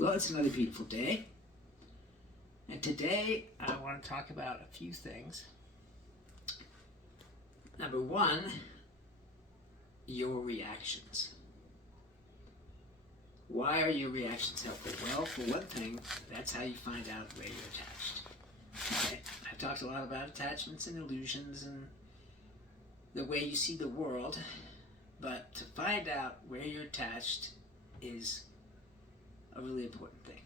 Well, it's another beautiful day, and today I want to talk about a few things. Number one, your reactions. Why are your reactions helpful? Well, for one thing, that's how you find out where you're attached. Okay? I've talked a lot about attachments and illusions and the way you see the world, but to find out where you're attached is a really important thing.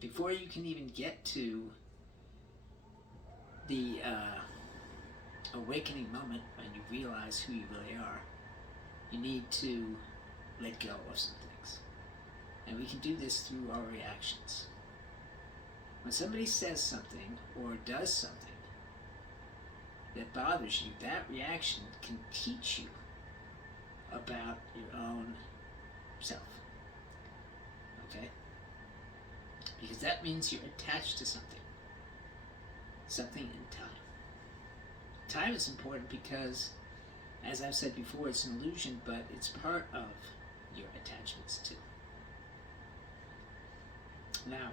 Before you can even get to the awakening moment when you realize who you really are, you need to let go of some things. And we can do this through our reactions. When somebody says something or does something that bothers you, that reaction can teach you about your own self. Okay? Because that means you're attached to something in time. Time is important because, as I've said before, it's an illusion, but it's part of your attachments too. Now,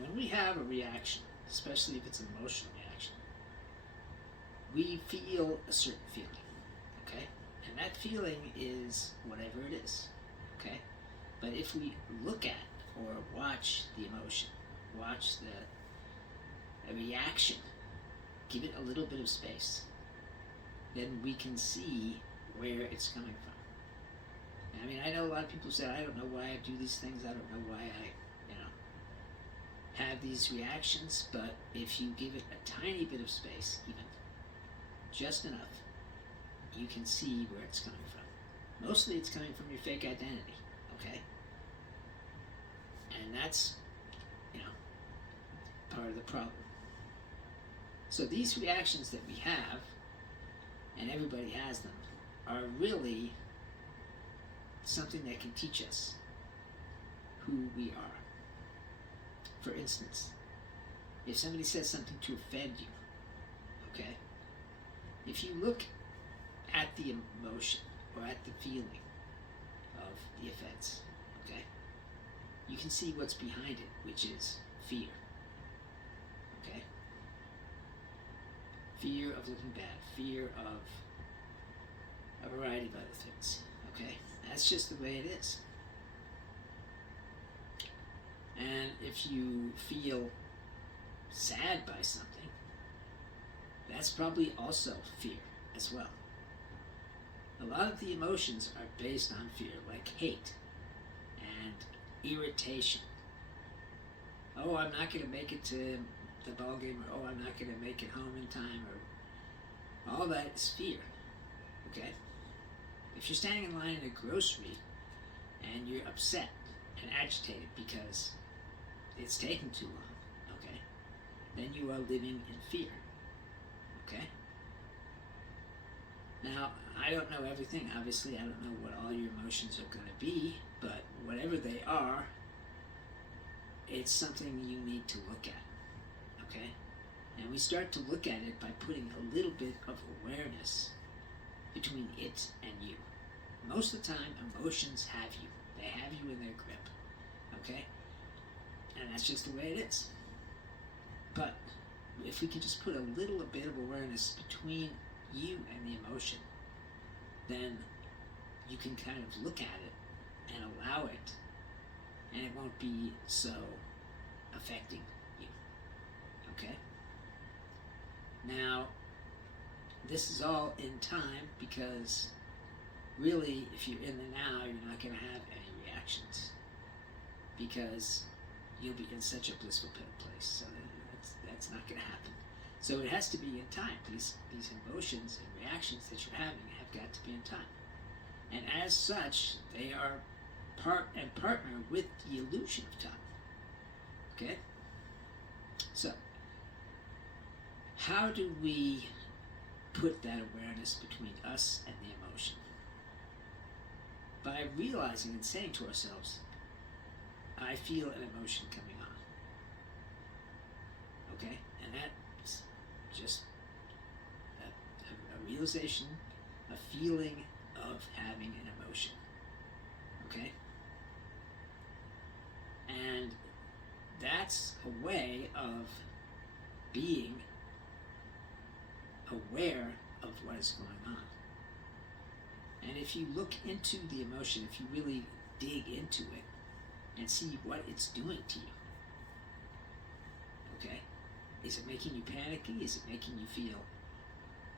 when we have a reaction, especially if it's an emotional reaction, we feel a certain feeling, okay? And that feeling is whatever it is, okay? But if we look at or watch the emotion, watch the reaction, give it a little bit of space, then we can see where it's coming from. I mean, I know a lot of people say, I don't know why I do these things, I don't know why I have these reactions, but if you give it a tiny bit of space, even just enough, you can see where it's coming from. Mostly it's coming from your fake identity, okay? And that's, part of the problem. So these reactions that we have, and everybody has them, are really something that can teach us who we are. For instance, if somebody says something to offend you, okay, if you look at the emotion or at the feeling of the offense, okay, you can see what's behind it, which is fear, okay? Fear of looking bad, fear of a variety of other things, okay? That's just the way it is. And if you feel sad by something, that's probably also fear as well. A lot of the emotions are based on fear, like hate and irritation. Oh, I'm not going to make it to the ball game, or oh, I'm not going to make it home in time, or all that is fear, okay? If you're standing in line in a grocery and you're upset and agitated because it's taking too long, okay, then you are living in fear, okay? Now, I don't know everything, obviously. I don't know what all your emotions are going to be, but whatever they are, it's something you need to look at, okay? And we start to look at it by putting a little bit of awareness between it and you. Most of the time, emotions have you. They have you in their grip, okay? And that's just the way it is. But if we can just put a little bit of awareness between you and the emotion, then you can kind of look at it and allow it, and it won't be so affecting you, okay? Now, this is all in time, because really, if you're in the now, you're not going to have any reactions, because you'll be in such a blissful place. So that's not going to happen. So it has to be in time. These emotions and reactions that you're having have got to be in time. And as such, they are part and partner with the illusion of time. Okay? So, how do we put that awareness between us and the emotion? By realizing and saying to ourselves, I feel an emotion coming on. Okay? And that's just a realization, a feeling of having an emotion. Okay? that's a way of being aware of what is going on. And if you look into the emotion, if you really dig into it and see what it's doing to you, okay? Is it making you panicky? Is it making you feel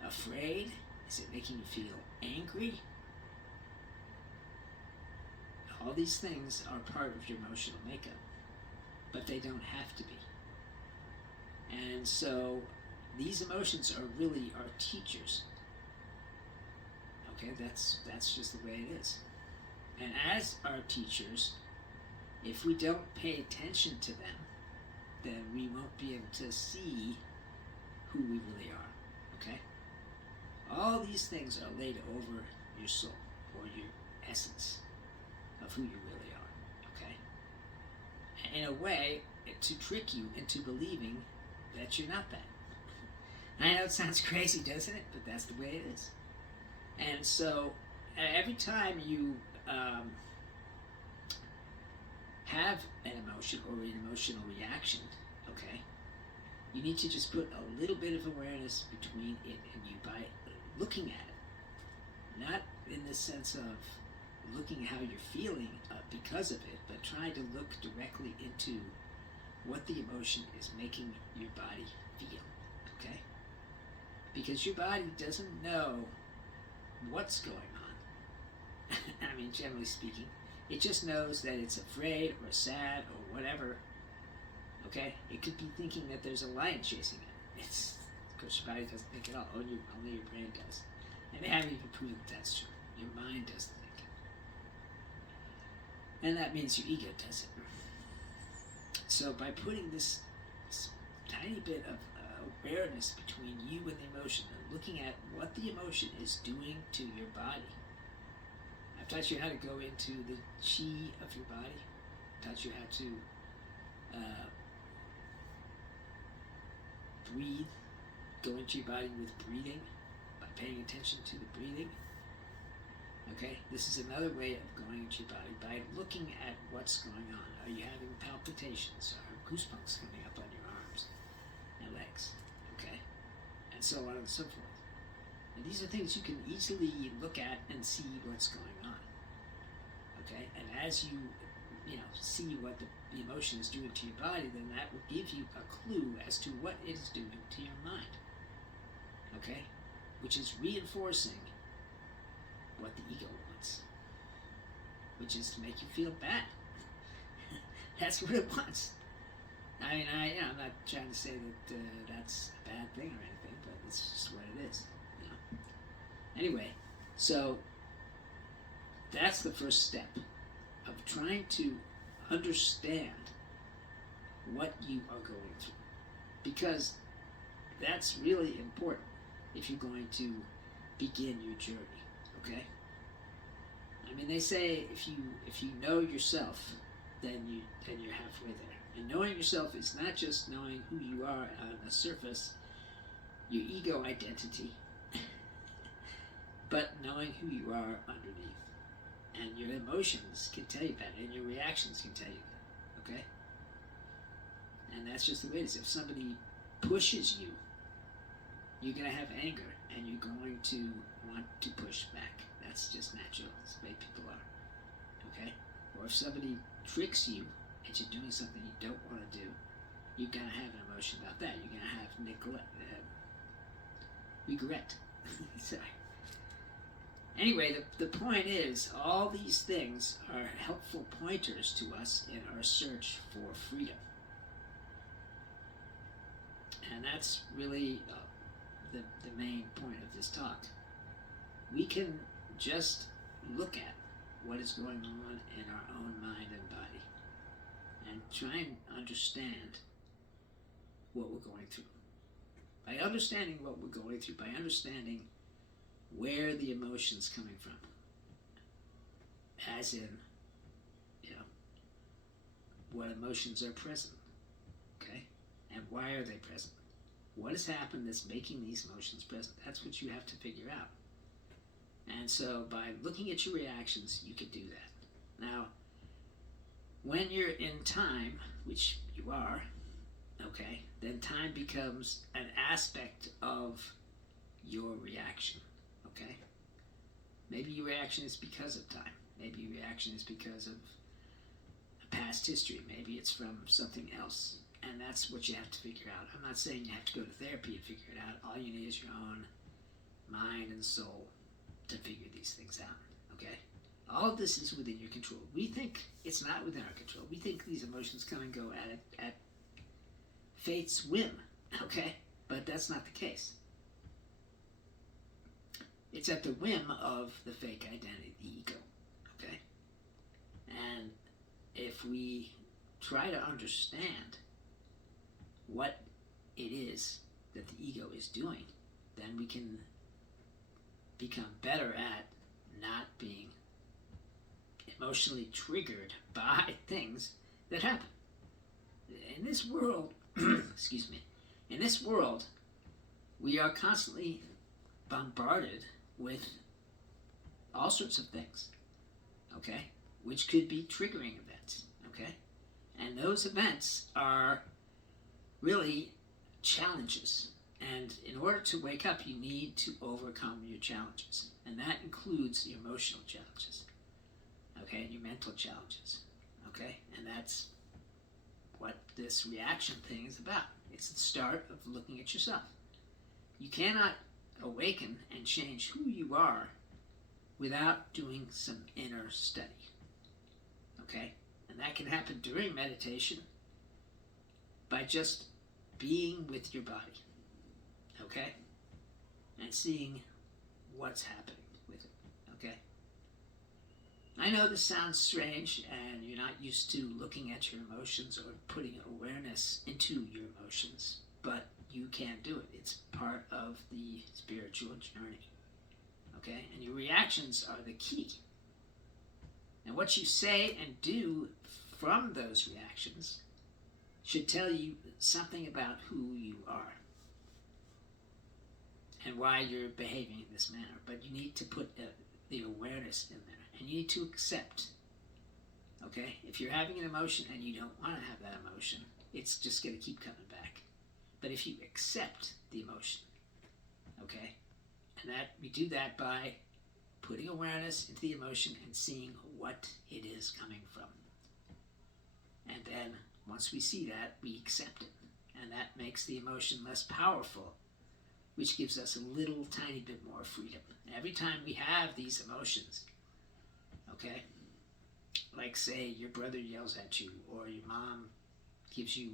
afraid? Is it making you feel angry? All these things are part of your emotional makeup, but they don't have to be. And so these emotions are really our teachers. Okay, that's just the way it is. And as our teachers, if we don't pay attention to them, then we won't be able to see who we really are. Okay? All these things are laid over your soul, or your essence of who you really are. Okay? In a way, to trick you into believing that you're not that. I know it sounds crazy, doesn't it? But that's the way it is. And so, every time you have an emotion or an emotional reaction, okay, you need to just put a little bit of awareness between it and you by looking at it. Not in the sense of looking how you're feeling because of it, but trying to look directly into what the emotion is making your body feel, okay? Because your body doesn't know what's going on. I mean, generally speaking, it just knows that it's afraid or sad or whatever, okay? It could be thinking that there's a lion chasing it. It's, of course, your body doesn't think at all. Only your brain does. And they haven't even proven that that's true. Your mind does the thinking. And that means your ego does it. So by putting this tiny bit of awareness between you and the emotion, and looking at what the emotion is doing to your body. I've taught you how to go into the chi of your body. I've taught you how to breathe, go into your body with breathing, by paying attention to the breathing. Okay, this is another way of going into your body, by looking at what's going on. Are you having palpitations? Are goosebumps coming up on your arms and legs? Okay, and so on and so forth. And these are things you can easily look at and see what's going on. Okay, and as you see what the emotion is doing to your body, then that will give you a clue as to what it is doing to your mind. Okay, which is reinforcing what the ego wants, which is to make you feel bad. That's what it wants. I mean, I'm not trying to say that that's a bad thing or anything, but it's just what it is. Anyway, so that's the first step of trying to understand what you are going through, because that's really important if you're going to begin your journey. Okay? I mean, they say if you know yourself, then you're halfway there. And knowing yourself is not just knowing who you are on the surface, your ego identity, but knowing who you are underneath. And your emotions can tell you that, and your reactions can tell you that. Okay? And that's just the way it is. If somebody pushes you, you're going to have anger, and you're going to want to push back. That's just natural. It's the way people are. Okay? Or if somebody tricks you into doing something you don't want to do, you're going to have an emotion about that. You're going to have regret. Sorry. Anyway, the point is, all these things are helpful pointers to us in our search for freedom. And that's really the main point of this talk. We can just look at what is going on in our own mind and body and try and understand what we're going through. By understanding what we're going through, by understanding where the emotion's coming from, as in, what emotions are present, okay? And why are they present? What has happened that's making these emotions present? That's what you have to figure out. And so by looking at your reactions, you can do that. Now, When you're in time, which you are, okay, then time becomes an aspect of your reaction, okay? Maybe your reaction is because of time. Maybe your reaction is because of past history. Maybe it's from something else. And that's what you have to figure out. I'm not saying you have to go to therapy and figure it out. All you need is your own mind and soul to figure these things out, okay? All of this is within your control. We think it's not within our control. We think these emotions come and go at fate's whim, okay? But that's not the case. It's at the whim of the fake identity, the ego, okay? And if we try to understand what it is that the ego is doing, then we can become better at not being emotionally triggered by things that happen. In this world, excuse me, in this world, we are constantly bombarded with all sorts of things, okay, which could be triggering events, okay? And those events are really challenges. And in order to wake up, you need to overcome your challenges. And that includes your emotional challenges, okay, and your mental challenges, okay? And that's what this reaction thing is about. It's the start of looking at yourself. You cannot awaken and change who you are without doing some inner study, okay? And that can happen during meditation by just being with your body, okay? And seeing what's happening with it, okay? I know this sounds strange and you're not used to looking at your emotions or putting awareness into your emotions, but you can do it. It's part of the spiritual journey, okay? And your reactions are the key. And what you say and do from those reactions should tell you something about who you are and why you're behaving in this manner. But you need to put the awareness in there, and you need to accept, okay? If you're having an emotion and you don't want to have that emotion, it's just going to keep coming back. But if you accept the emotion, okay, and that we do that by putting awareness into the emotion and seeing what it is coming from. And then once we see that, we accept it. And that makes the emotion less powerful, which gives us a little tiny bit more freedom. And every time we have these emotions, okay, like say your brother yells at you or your mom gives you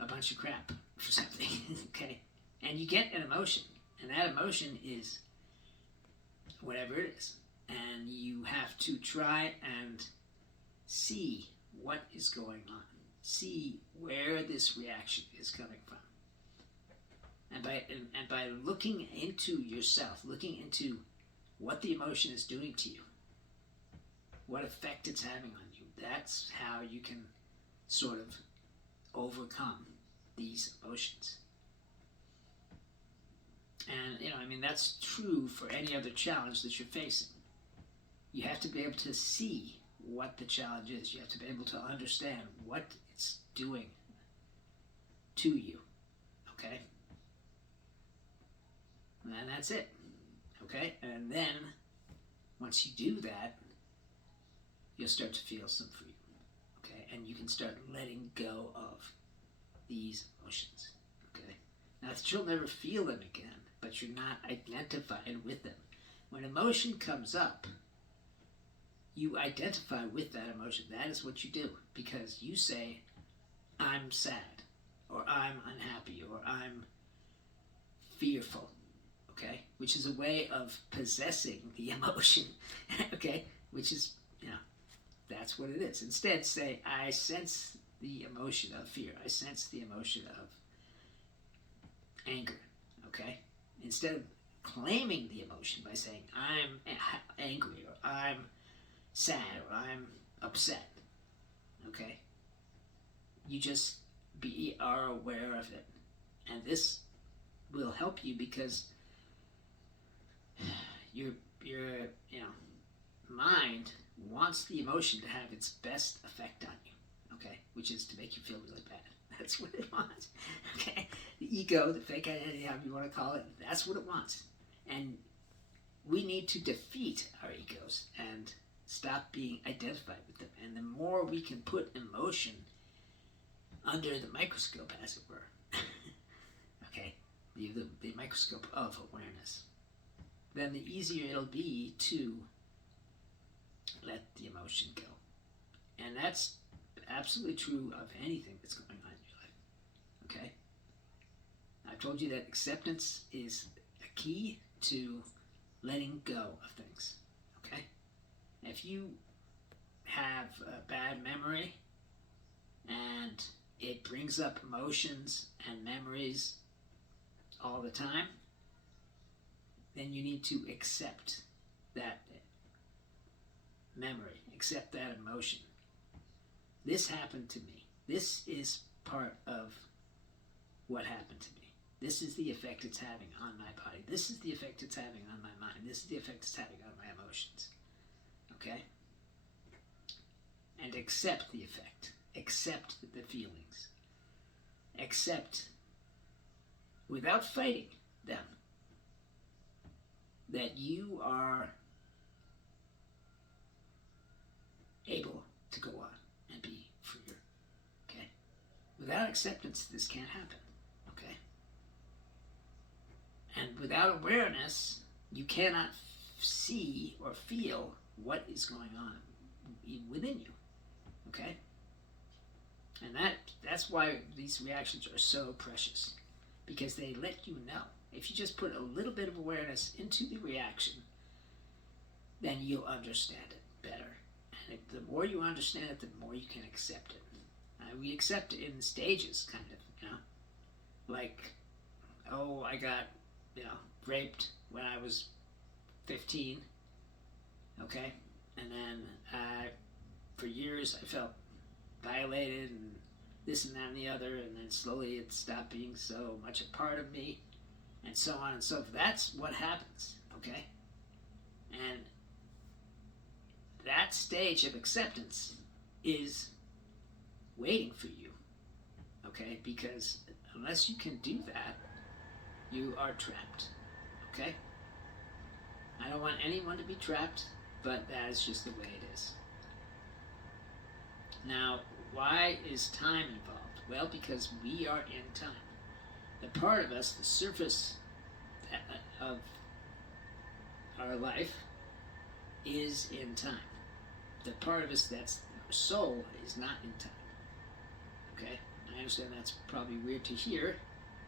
a bunch of crap for something, okay, and you get an emotion, and that emotion is whatever it is, and you have to try and see what is going on, see where this reaction is coming from, and by looking into yourself, looking into what the emotion is doing to you, what effect it's having on you, that's how you can sort of overcome these emotions. And, you know, I mean, that's true for any other challenge that you're facing. You have to be able to see what the challenge is. You have to be able to understand what it's doing to you, okay? And that's it, okay? And then, once you do that, you'll start to feel some freedom, okay? And you can start letting go of these emotions, okay? Now, you'll never feel them again, but you're not identified with them. When emotion comes up, you identify with that emotion. That is what you do, because you say, I'm sad, or I'm unhappy, or I'm fearful, okay? Which is a way of possessing the emotion, okay? Which is, you know, that's what it is. Instead, say, I sense the emotion of fear. I sense the emotion of anger, okay? Instead of claiming the emotion by saying, I'm angry, or I'm sad, or I'm upset, okay? You just are aware of it. And this will help you because your mind wants the emotion to have its best effect on you, okay? Which is to make you feel really bad. That's what it wants, okay? The ego, the fake identity, however you want to call it, that's what it wants. And we need to defeat our egos and stop being identified with them. And the more we can put emotion under the microscope, as it were, okay, the microscope of awareness, then the easier it'll be to let the emotion go. And that's absolutely true of anything that's going on in your life, okay? I've told you that acceptance is a key to letting go of things, okay? If you have a bad memory and it brings up emotions and memories all the time, then you need to accept that memory, accept that emotion. This happened to me. This is part of what happened to me. This is the effect it's having on my body. This is the effect it's having on my mind. This is the effect it's having on my emotions. Okay? And accept the effect. Accept the feelings. Accept, without fighting them, that you are able to go on and be freer. Okay? Without acceptance, this can't happen. Okay? And without awareness, you cannot see or feel what is going on within you. Okay? And that's why these reactions are so precious, because they let you know. If you just put a little bit of awareness into the reaction, then you'll understand it better. And the more you understand it, the more you can accept it. We accept it in stages, kind of, you know. Like, oh, I got, raped when I was 15, okay? And then for years I felt violated and this and that and the other, and then slowly it stopped being so much a part of me, and so on and so forth. That's what happens, okay? And that stage of acceptance is waiting for you, okay? Because unless you can do that, you are trapped, okay? I don't want anyone to be trapped, but that is just the way it is. Now, why is time involved? Well, because we are in time. The part of us, the surface of our life, is in time. The part of us that's our soul is not in time. Okay? I understand that's probably weird to hear,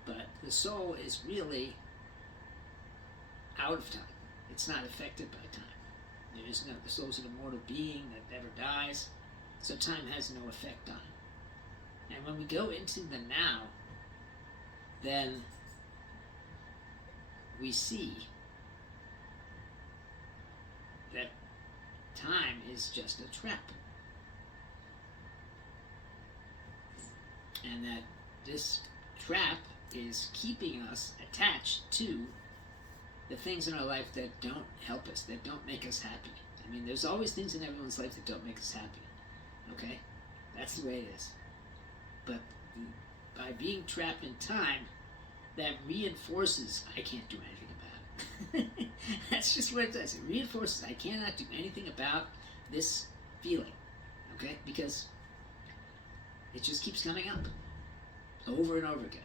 but the soul is really out of time. It's not affected by time. There is no, the soul is an immortal being that never dies, so time has no effect on it. And when we go into the now, then we see that time is just a trap. And that this trap is keeping us attached to the things in our life that don't help us, that don't make us happy. I mean, there's always things in everyone's life that don't make us happy. Okay? That's the way it is. But by being trapped in time, that reinforces I can't do anything about it. That's just what it does. It reinforces I cannot do anything about this feeling. Okay? Because it just keeps coming up over and over again.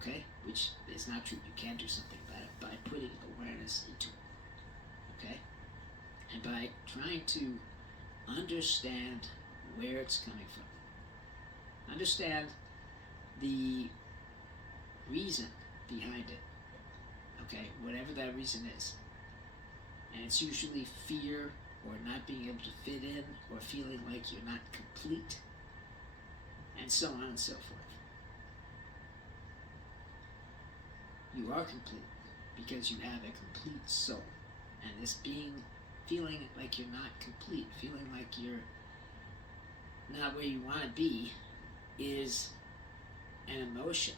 Okay? Which is not true. You can do something about it by putting awareness into it. Okay? And by trying to understand where it's coming from. Understand the reason behind it. Okay? Whatever that reason is. And it's usually fear, or not being able to fit in, or feeling like you're not complete, and so on and so forth. You are complete because you have a complete soul. And this feeling like you're not complete, feeling like you're not where you want to be, is an emotion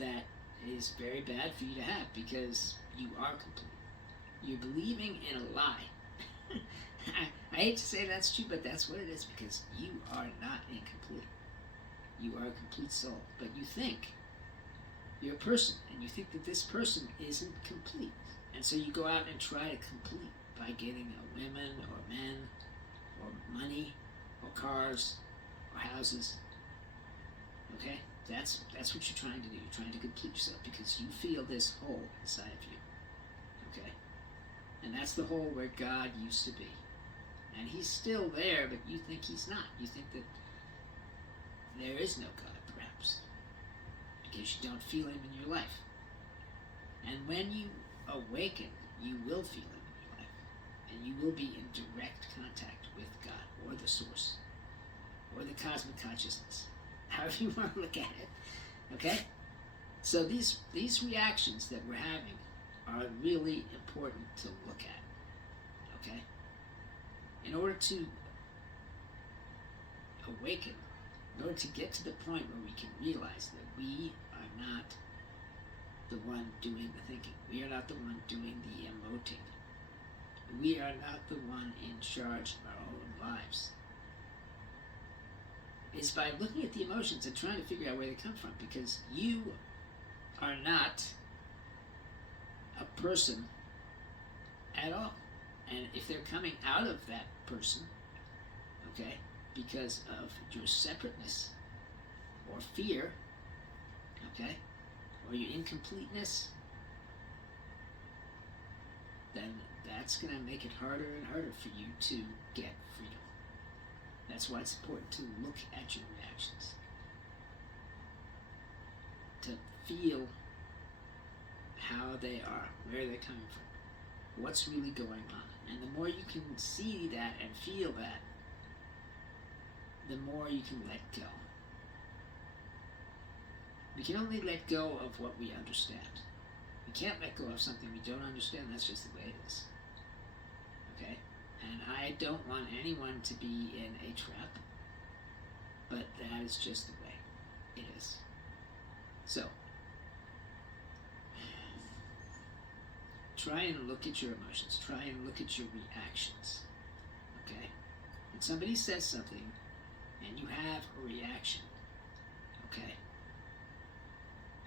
that is very bad for you to have, because you are complete. You're believing in a lie. I hate to say that's true, but that's what it is, because you are not incomplete. You are a complete soul, but you think you're a person, and you think that this person isn't complete. And so you go out and try to complete by getting women or men or money or cars or houses. Okay? That's what you're trying to do. You're trying to complete yourself because you feel this hole inside of you. Okay? And that's the hole where God used to be. And he's still there, but you think he's not. You think that there is no God, perhaps, because you don't feel him in your life. And when you awaken, you will feel him in your life. And you will be in direct contact with God, or the source, or the cosmic consciousness, however you want to look at it. Okay? So these reactions that we're having are really important to look at. Okay? In order to awaken, in order to get to the point where we can realize that we are not the one doing the thinking, we are not the one doing the emoting, we are not the one in charge of our own lives, is by looking at the emotions and trying to figure out where they come from, because you are not a person at all. And if they're coming out of that person, okay, because of your separateness or fear, okay, or your incompleteness, then that's going to make it harder and harder for you to get freedom. That's why it's important to look at your reactions, to feel how they are, where they're coming from, what's really going on. And the more you can see that and feel that, the more you can let go. We can only let go of what we understand. We can't let go of something we don't understand. That's just the way it is. Okay? And I don't want anyone to be in a trap, but that is just the way it is. So, try and look at your emotions. Try and look at your reactions. Okay? When somebody says something and you have a reaction, okay?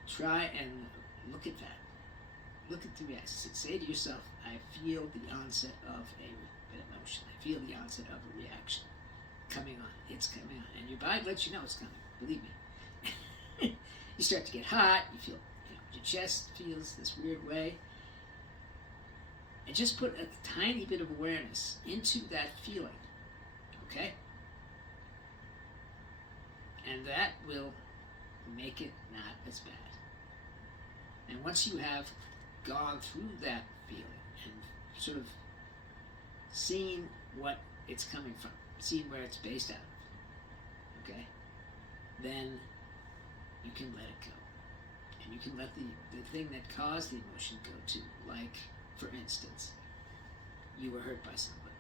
Try and look at that. Look at the reaction. Say to yourself, I feel the onset of an emotion. I feel the onset of a reaction coming on. It's coming on. And your body lets you know it's coming. Believe me. You start to get hot. You feel, your chest feels this weird way. And just put a tiny bit of awareness into that feeling. Okay? And that will make it not as bad. And once you have gone through that feeling and sort of seen what it's coming from, seen where it's based out of, okay, then you can let it go. And you can let the thing that caused the emotion go too. Like, for instance, you were hurt by somebody,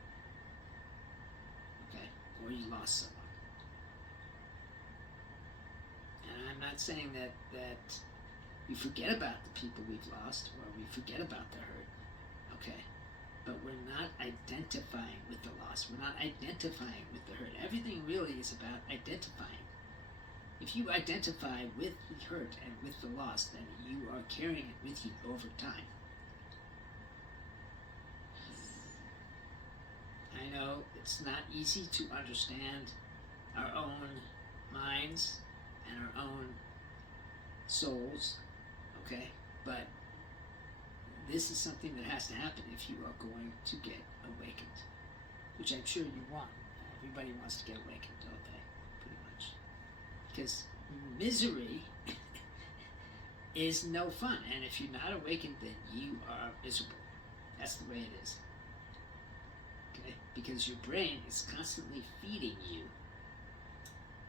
okay, or you lost someone. And I'm not saying that we forget about the people we've lost, or we forget about the hurt, okay? But we're not identifying with the loss. We're not identifying with the hurt. Everything really is about identifying. If you identify with the hurt and with the loss, then you are carrying it with you over time. I know it's not easy to understand our own minds and our own souls, okay? But this is something that has to happen if you are going to get awakened, which I'm sure you want. Everybody wants to get awakened, don't they? Pretty much. Because misery is no fun, and if you're not awakened, then you are miserable. That's the way it is. Okay? Because your brain is constantly feeding you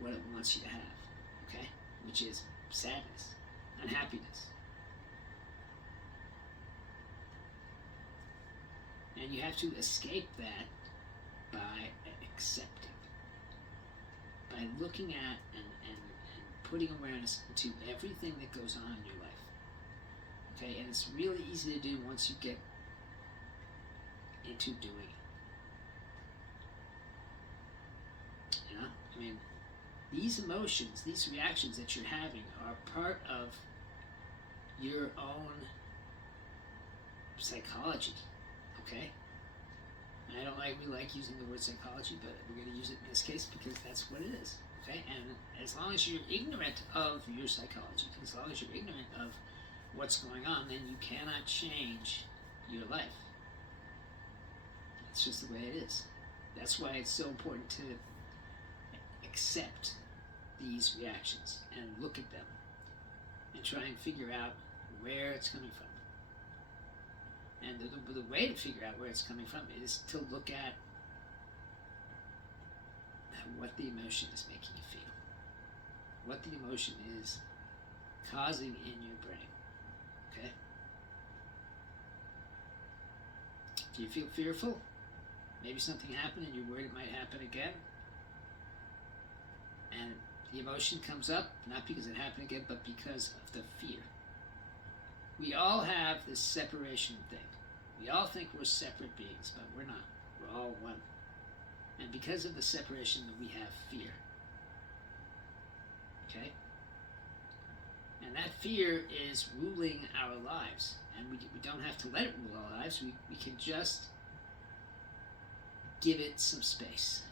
what it wants you to have, okay? Which is sadness, unhappiness. And you have to escape that by accepting, by looking at and putting awareness into everything that goes on in your life. Okay, and it's really easy to do once you get into doing it. mean, these emotions, these reactions that you're having are part of your own psychology, okay? I don't really like using the word psychology, but we're going to use it in this case because that's what it is, okay? And as long as you're ignorant of your psychology, as long as you're ignorant of what's going on, then you cannot change your life. It's just the way it is. That's why it's so important to accept these reactions and look at them and try and figure out where it's coming from. And the way to figure out where it's coming from is to look at what the emotion is making you feel, what the emotion is causing in your brain. Okay? Do you feel fearful? Maybe something happened and you're worried it might happen again. And the emotion comes up, not because it happened again, but because of the fear. We all have this separation thing. We all think we're separate beings, but we're not. We're all one. And because of the separation, we have fear. Okay? And that fear is ruling our lives. And we don't have to let it rule our lives. We can just give it some space.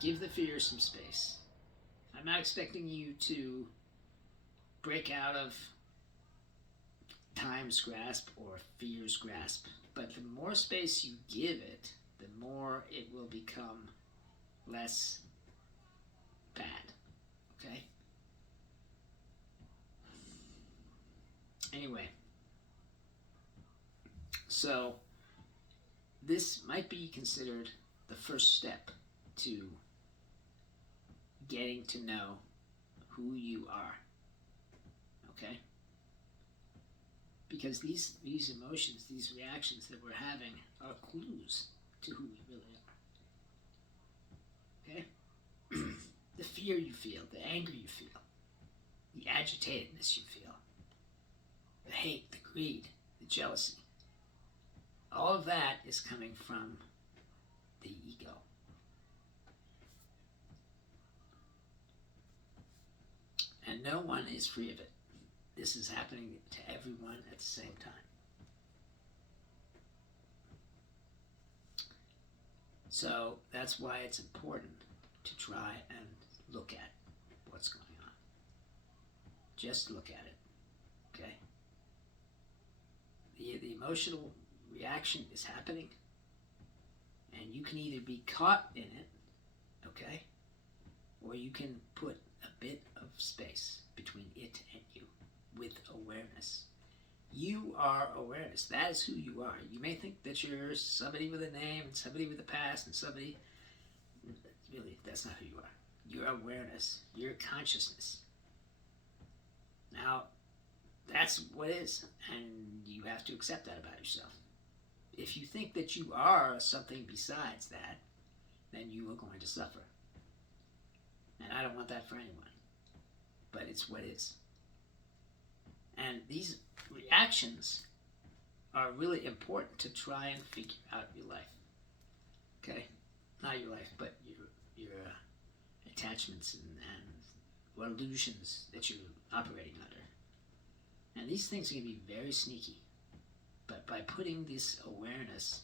Give the fear some space. I'm not expecting you to break out of time's grasp or fear's grasp, but the more space you give it, the more it will become less bad. Okay? Anyway, so this might be considered the first step to getting to know who you are. Okay? Because these emotions, these reactions that we're having are clues to who we really are. Okay? The fear you feel, the anger you feel, the agitatedness you feel, the hate, the greed, the jealousy. All of that is coming from the ego. And no one is free of it. This is happening to everyone at the same time. So that's why it's important to try and look at what's going on. Just look at it, okay? The emotional reaction is happening, and you can either be caught in it, okay? Or you can put a bit of space between it and you with awareness. You are awareness. That is who you are. You may think that you're somebody with a name and somebody with a past and somebody... Really, that's not who you are. You're awareness. You're consciousness. Now, that's what is, and you have to accept that about yourself. If you think that you are something besides that, then you are going to suffer. And I don't want that for anyone. But it's what is. And these reactions are really important to try and figure out your life. Okay? Not your life, but your attachments and what illusions that you're operating under. And these things are going to be very sneaky. But by putting this awareness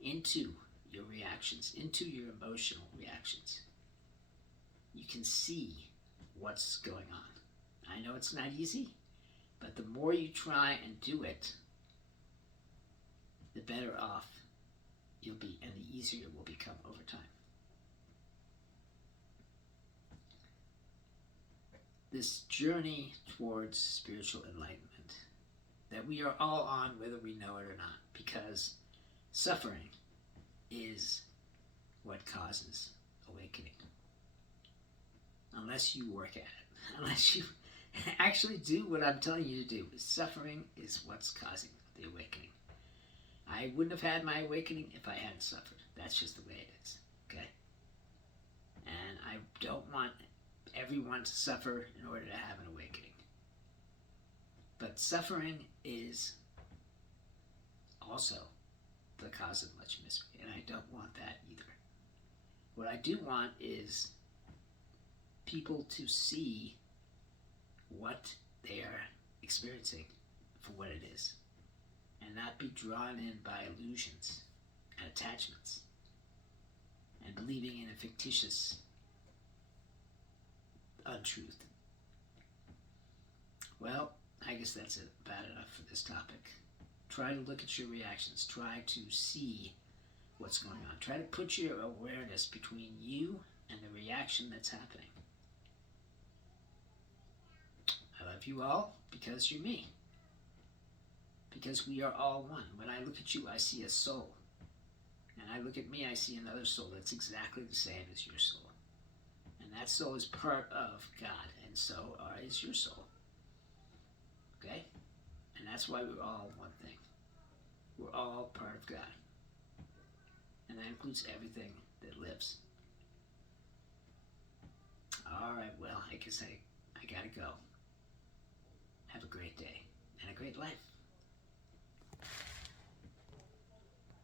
into your reactions, into your emotional reactions, you can see what's going on. I know it's not easy, but the more you try and do it, the better off you'll be and the easier it will become over time. This journey towards spiritual enlightenment that we are all on, whether we know it or not, because suffering is what causes awakening. Unless you work at it, unless you actually do what I'm telling you to do. Suffering is what's causing the awakening. I wouldn't have had my awakening if I hadn't suffered. That's just the way it is, okay? And I don't want everyone to suffer in order to have an awakening. But suffering is also the cause of much misery, and I don't want that either. What I do want is people to see what they are experiencing for what it is, and not be drawn in by illusions and attachments and believing in a fictitious untruth. Well, I guess that's about enough for this topic. Try to look at your reactions. Try to see what's going on. Try to put your awareness between you and the reaction that's happening. I love you all because you're me. Because we are all one. When I look at you, I see a soul. And I look at me, I see another soul that's exactly the same as your soul. And that soul is part of God, and so is your soul. Okay? And that's why we're all one thing. We're all part of God. And that includes everything that lives. Alright, well, I guess I gotta go. Have a great day and a great life.